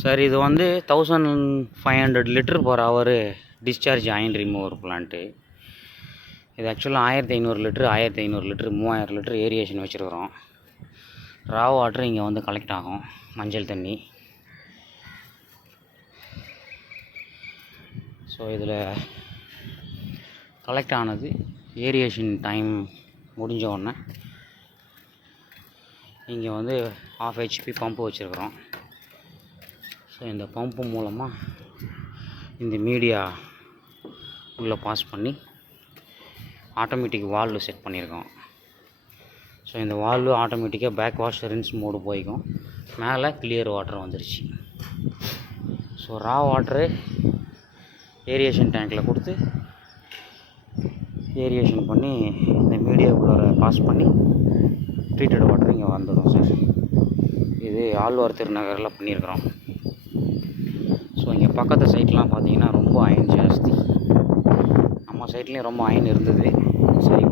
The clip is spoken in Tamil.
சார் இது வந்து 1500 litre per hour discharge iron remover plant. இது ஆக்சுவலாக 1500 லிட்டரு 1500 லிட்டரு 3000 லிட்டர் ஏரியேஷன் வச்சுருக்குறோம். ரா வாட்டர் இங்கே வந்து கலெக்ட் ஆகும், மஞ்சள் தண்ணி. ஸோ இதில் கலெக்ட் ஆனது ஏரியேஷன் டைம் முடிஞ்ச உடனே இங்கே வந்து 1/2 HP பம்பு வச்சுருக்குறோம். ஸோ இந்த பம்பு மூலமாக இந்த மீடியா உள்ளே பாஸ் பண்ணி ஆட்டோமேட்டிக் வால்வு செட் பண்ணியிருக்கோம். ஸோ இந்த வால்வு ஆட்டோமேட்டிக்காக பேக் வாஷ் ரின்ஸ் மோடு போய்க்கும். மேலே கிளியர் வாட்டர் வந்துருச்சு. ஸோ ரா வாட்டரு ஏரியேஷன் டேங்க்கில் கொடுத்து ஏரியேஷன் பண்ணி இந்த மீடியாக்குள்ளே பாஸ் பண்ணி ட்ரீட்டட் வாட்டர் இங்கே வந்துடும் சார். இது ஆழ்வார் திருநகரில் பண்ணியிருக்கிறோம். ஸோ இங்கே பக்கத்து சைட்லாம் பார்த்தீங்கன்னா ரொம்ப அயன் ஜாஸ்தி. நம்ம சைட்லேயும் ரொம்ப அயன் இருந்தது, சரி